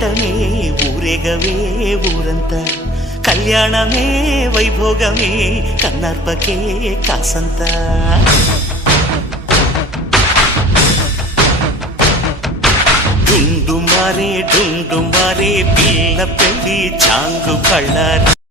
పేరంటమే ఊరేగవే ఊరంతా కళ్యాణమే వైభోగమే కన్నార్పకే కాసంతా డుండు మారే పిల్ల పెళ్ళి చాంగు కళ్ళారి